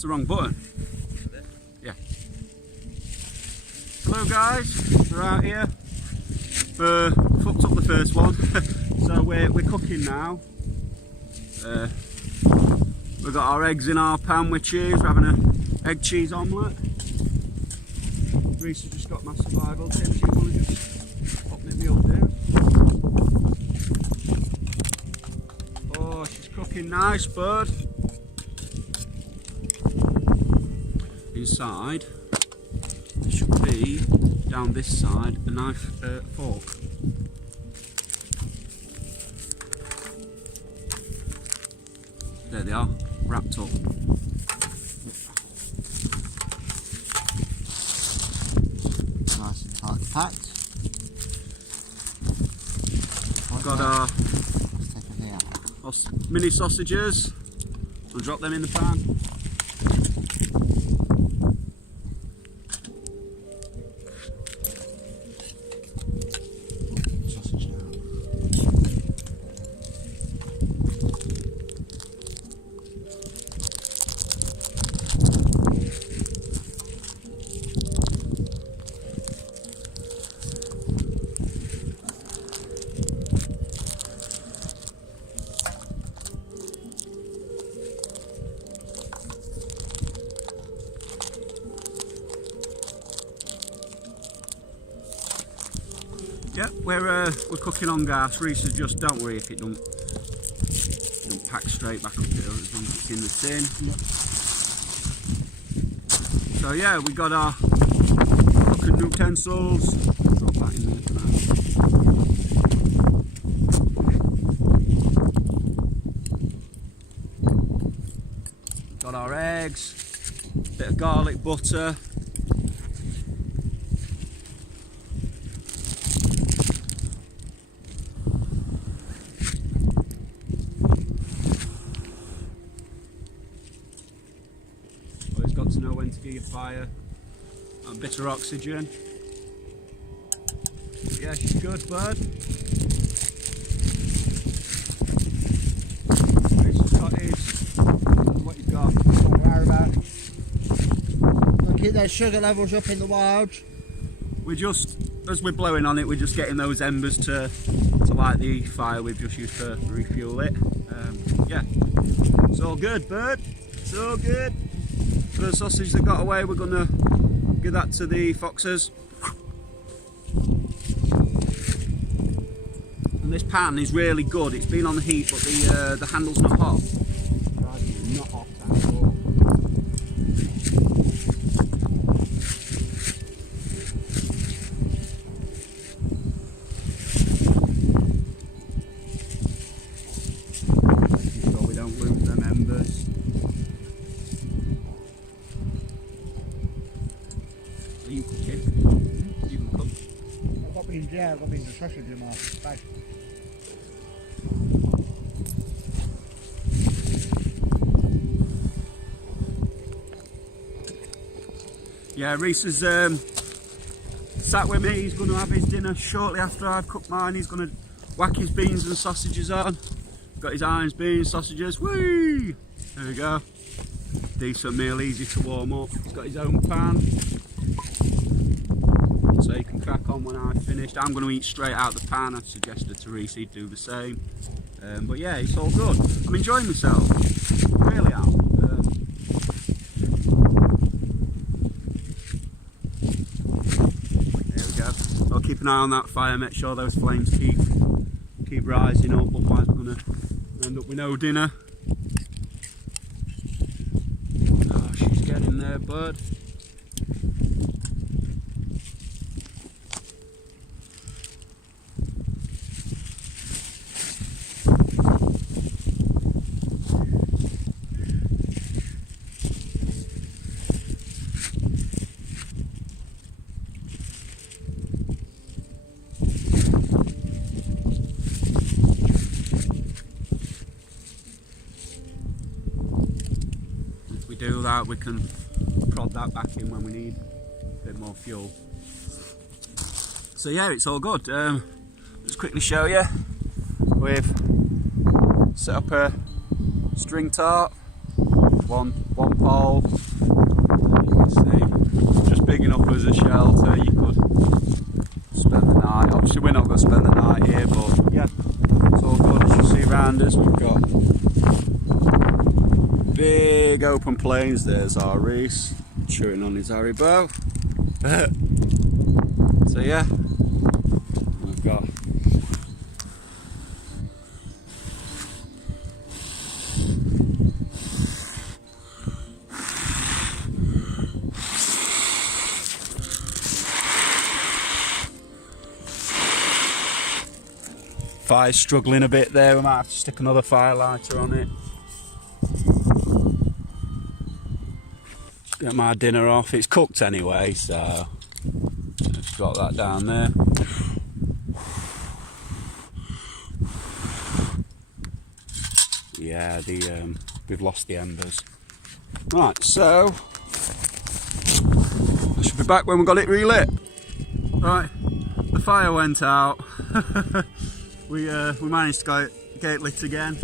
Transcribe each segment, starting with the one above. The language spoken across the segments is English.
It's the wrong button. Yeah. Hello guys, we're out here. Fucked up the first one, so we're cooking now. We've got our eggs in our pan with cheese. We're having an egg cheese omelette. Reese has just got my survival tin. Do you want to just pop me up there? Oh, she's cooking nice, bird. Inside there should be, down this side, a knife, fork. There they are, wrapped up. Nice and tightly packed. We've got our mini sausages. We'll drop them in the pan. Yeah, we're cooking on gas. Reese is just, don't worry if it don't pack straight back up as long as it's in the tin. Yep. So yeah, we got our cooking utensils. Drop that in there now. Got our eggs, bit of garlic butter. To know when to get your fire and a bit of oxygen. Yeah, she's good, bud. What you got? I'll keep those sugar levels up in the wild. We're just, as we're blowing on it, we're just getting those embers to light the fire we've just used to refuel it. Yeah, it's all good, bud. It's all good. The sausage that got away, we're going to give that to the foxes. And this pan is really good. It's been on the heat, but the handle's not hot. Not hot at all. So we don't lose them embers. You cooking? You can cook. I've got beans, yeah, I've got beans and sausage in my bag. Yeah, Reese has sat with me. He's going to have his dinner shortly after I've cooked mine. He's going to whack his beans and sausages on. Got his irons, beans, sausages. Whee! There we go. Decent meal, easy to warm up. He's got his own pan. So you can crack on when I've finished. I'm going to eat straight out the pan. I've suggested to Reese he'd do the same. But yeah, it's all good. I'm enjoying myself. Really am. There we go. I'll keep an eye on that fire. Make sure those flames keep rising up. Otherwise we're going to end up with no dinner. Oh, she's getting there, bud. Do that, we can prod that back in when we need a bit more fuel. So yeah, it's all good. Just quickly show you, we've set up a string tarp, one one pole. You can see, just big enough as a shelter. You could spend the night. Obviously, we're not going to spend the night here, but yeah, it's all good. As you see around us, we've got big open plains. There's our Reese chewing on his Haribo. So yeah, we've got fire's struggling a bit there. We might have to stick another fire lighter on it. Get my dinner off. It's cooked anyway, so I've got that down there. Yeah, we've lost the embers. Right, so I should be back when we got it relit. Right, the fire went out. we managed to get it lit again.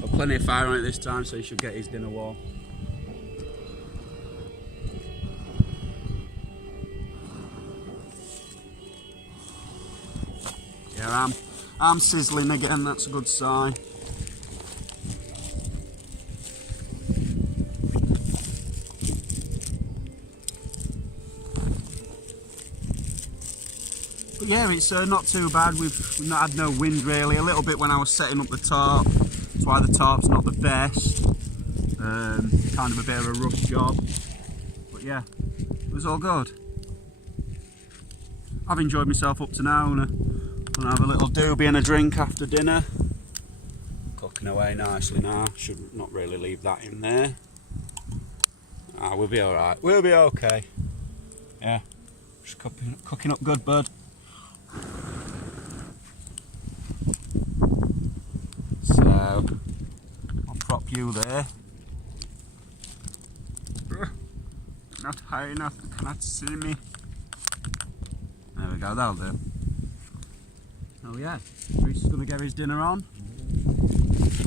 Got plenty of fire on it this time, so he should get his dinner warm. Yeah, I'm sizzling again. That's a good sign. But yeah, it's not too bad. We've not had no wind really. A little bit when I was setting up the tarp. That's why the tarp's not the best. Kind of a bit of a rush job. But yeah, it was all good. I've enjoyed myself up to now. I'm gonna have a little doobie and a drink after dinner. Cooking away nicely now. Should not really leave that in there. We'll be alright. We'll be okay. Yeah, just cooking up good, bud. So, I'll prop you there. Not high enough, you cannot see me. There we go, that'll do. Oh yeah, Reese is going to get his dinner on.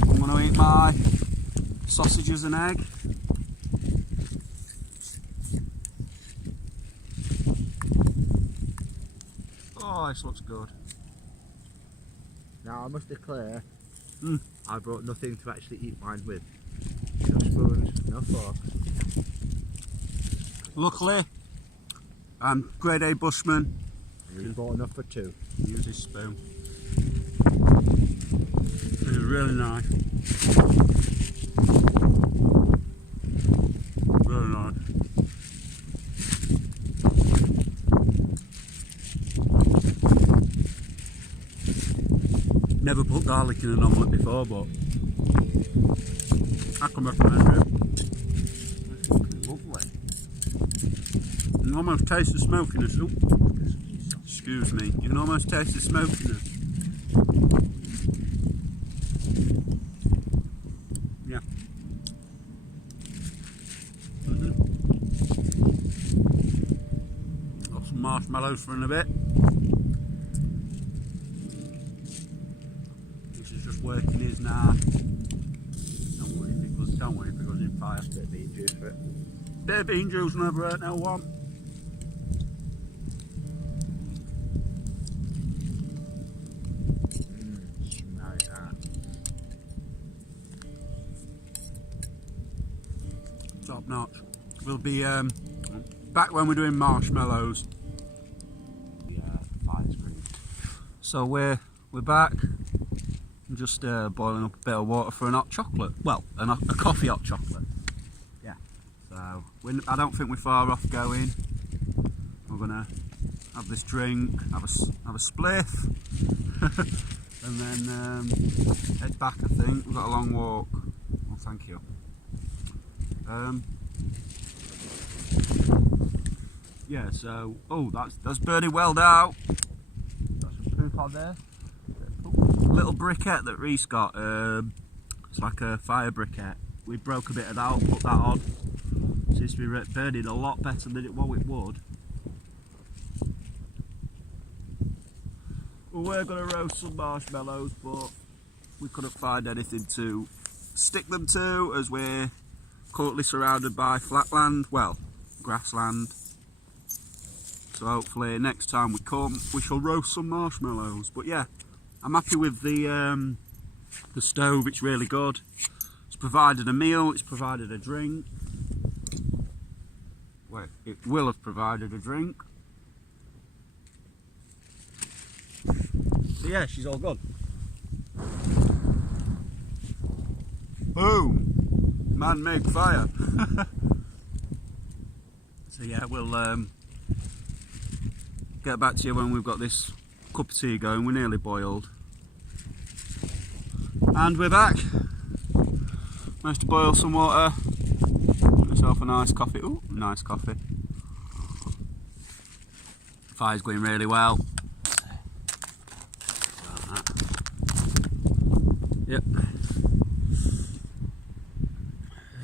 I'm going to eat my sausages and egg. Oh, this looks good. Now I must declare, I brought nothing to actually eat mine with. No spoons, no forks. Luckily, I'm grade A bushman. You bought enough for two. Use this spoon. This is really nice. Really nice. Never put garlic in an omelette before, but I can recommend it. It's lovely. You can almost taste the smoke in the soup. Excuse me, you can almost taste the smoke in it. Yeah. Got some marshmallows for in a bit. This is just working his now. Don't worry if it goes in fire. Bit of bean juice for it. Bit of bean juice never hurt no one. Top notch. We'll be back when we're doing marshmallows. Yeah, fire's great. So we're back. I'm just boiling up a bit of water for an hot chocolate. Well, a coffee hot chocolate. Yeah. So I don't think we're far off going. We're gonna have this drink, have a spliff, and then head back. I think we've got a long walk. Well, thank you. Yeah, so that's birdie welled out. Got some poop on there. A little briquette that Reese got. It's like a fire briquette. We broke a bit of that, put that on. Seems to be burning a lot better than it would. Well, we're gonna roast some marshmallows, but we couldn't find anything to stick them to, as we're currently surrounded by flat land, well, grassland. So hopefully next time we come, we shall roast some marshmallows. But yeah, I'm happy with the stove. It's really good. It's provided a meal, it's provided a drink. Well, it will have provided a drink. So yeah, she's all good. Boom! Man-made fire. So yeah, we'll get back to you when we've got this cup of tea going. We're nearly boiled. And we're back. Managed to boil some water. Got myself a nice coffee. Ooh, nice coffee. Fire's going really well. Yep.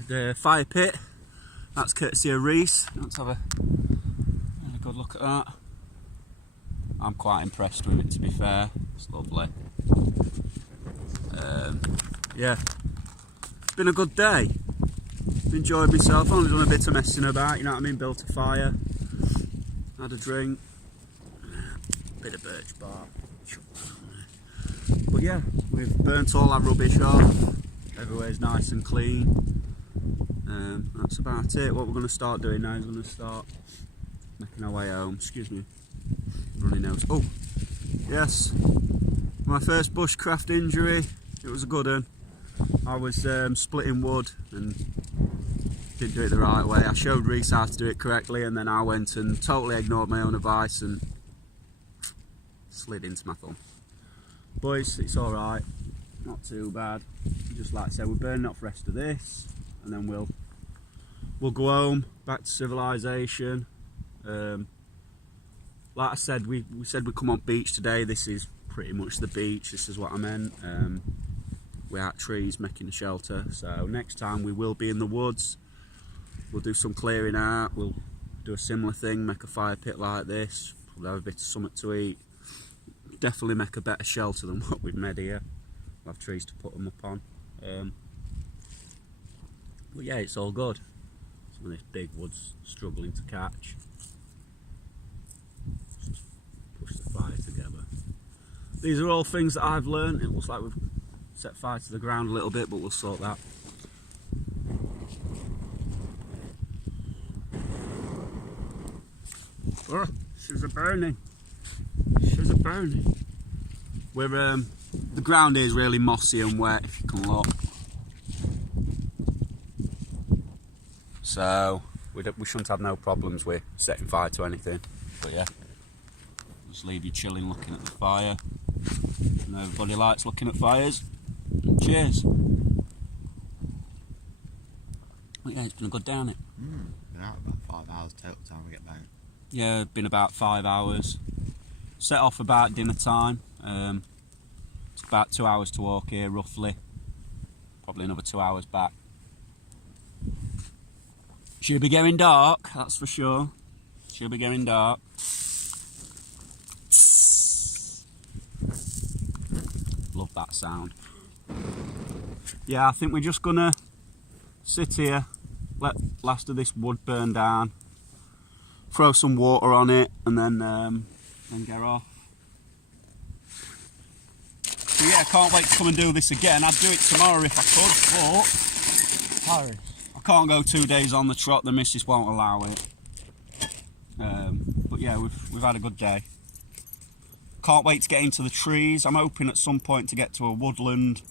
The fire pit, that's courtesy of Reese. Let's have a really good look at that. I'm quite impressed with it, to be fair. It's lovely. Yeah, it's been a good day. Enjoyed myself. Only done a bit of messing about, you know what I mean? Built a fire, had a drink, bit of birch bark. But yeah, we've burnt all our rubbish off. Everywhere's nice and clean. That's about it. What we're going to start doing now is we're going to start making our way home. Excuse me, runny nose. Oh, yes, my first bushcraft injury. It was a good one. I was splitting wood and didn't do it the right way. I showed Reese how to do it correctly, and then I went and totally ignored my own advice and slid into my thumb. Boys, it's alright, not too bad. Just like I said, we're burning off the rest of this, and then we'll go home, back to civilization. Like I said, we said we'd come on beach today. This is pretty much the beach. This is what I meant. We're at trees making a shelter, so next time we will be in the woods. We'll do some clearing out, we'll do a similar thing, make a fire pit like this, probably have a bit of something to eat. Definitely make a better shelter than what we've made here. We'll have trees to put them up on. But yeah, it's all good. Some of this big wood's struggling to catch. Just push the fire together. These are all things that I've learned. It looks like we've set fire to the ground a little bit, but we'll sort that. Oh, she's a burning. She's a burning. We're the ground is really mossy and wet, if you can look. So we shouldn't have no problems with setting fire to anything. But yeah, just leave you chilling, looking at the fire. And everybody likes looking at fires. Cheers. But yeah, it's been a good day, hasn't it? Been out about 5 hours total time we get back. Yeah, been about 5 hours. Set off about dinner time. It's about 2 hours to walk here, roughly. Probably another 2 hours back. She'll be getting dark, that's for sure. She'll be getting dark. Love that sound. Yeah, I think we're just gonna sit here, let last of this wood burn down, throw some water on it, and then get off. So yeah, I can't wait to come and do this again. I'd do it tomorrow if I could, but I can't go 2 days on the trot. The missus won't allow it. But yeah, we've had a good day. Can't wait to get into the trees. I'm hoping at some point to get to a woodland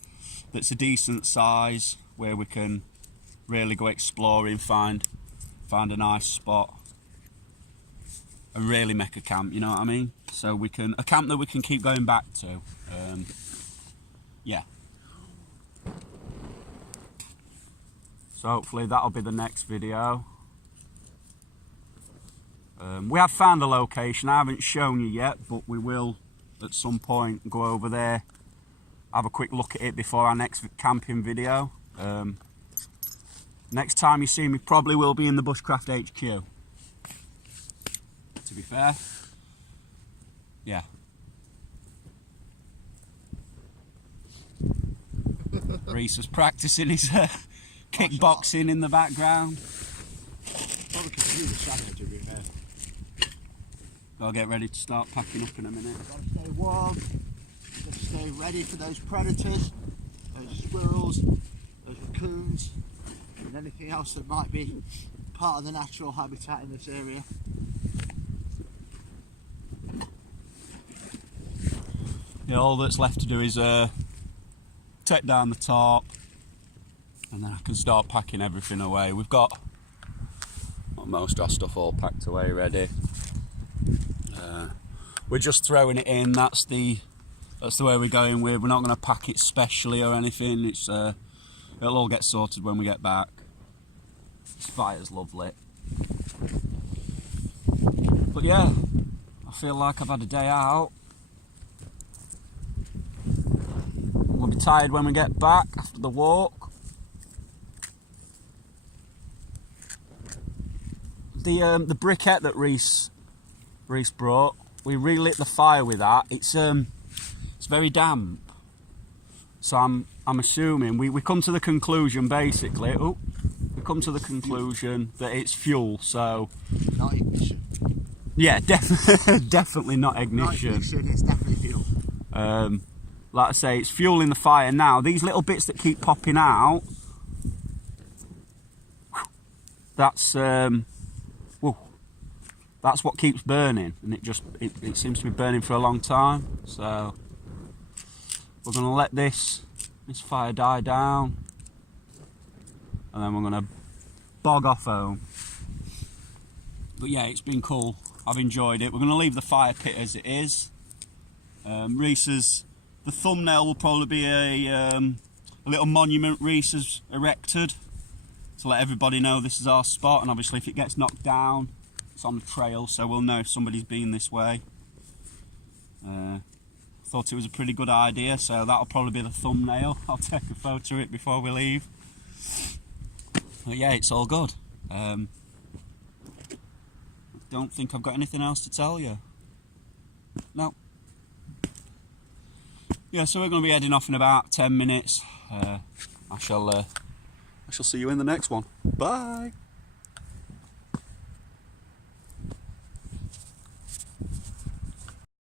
that's a decent size where we can really go exploring, find a nice spot and really make a camp, you know what I mean? So we can, a camp that we can keep going back to. Yeah. So hopefully that'll be the next video. We have found the location. I haven't shown you yet, but we will at some point go over there, have a quick look at it before our next camping video. Next time you see me probably will be in the Bushcraft HQ, to be fair. Yeah. Reese was practicing his kickboxing in the background. Probably could see the shadow to be fair. I'll get ready to start packing up in a minute. Gotta stay warm, gotta stay ready for those predators, those squirrels, those raccoons, and anything else that might be part of the natural habitat in this area. Yeah, all that's left to do is take down the tarp, and then I can start packing everything away. We've got most of our stuff all packed away ready. We're just throwing it in. That's the way we're going with. We're not going to pack it specially or anything. It's it'll all get sorted when we get back. This fire's lovely. But yeah, I feel like I've had a day out. We'll be tired when we get back after the walk. The briquette that Reese brought, we relit the fire with that. It's very damp, so I'm assuming we come to the conclusion basically. Oh, we come to the conclusion that it's fuel. So Not ignition. yeah, definitely not ignition. Not ignition, it's definitely fuel. Like I say, it's fueling the fire now. These little bits that keep popping out, that's what keeps burning, and it seems to be burning for a long time. So we're going to let this fire die down, and then we're going to bog off home. But yeah, it's been cool. I've enjoyed it. We're going to leave the fire pit as it is. The thumbnail will probably be a little monument Reese has erected to let everybody know this is our spot, and obviously if it gets knocked down, it's on the trail, so we'll know if somebody's been this way. Thought it was a pretty good idea, so that'll probably be the thumbnail. I'll take a photo of it before we leave. But yeah, it's all good. I don't think I've got anything else to tell you. No. Yeah, so we're going to be heading off in about 10 minutes. I shall see you in the next one. Bye.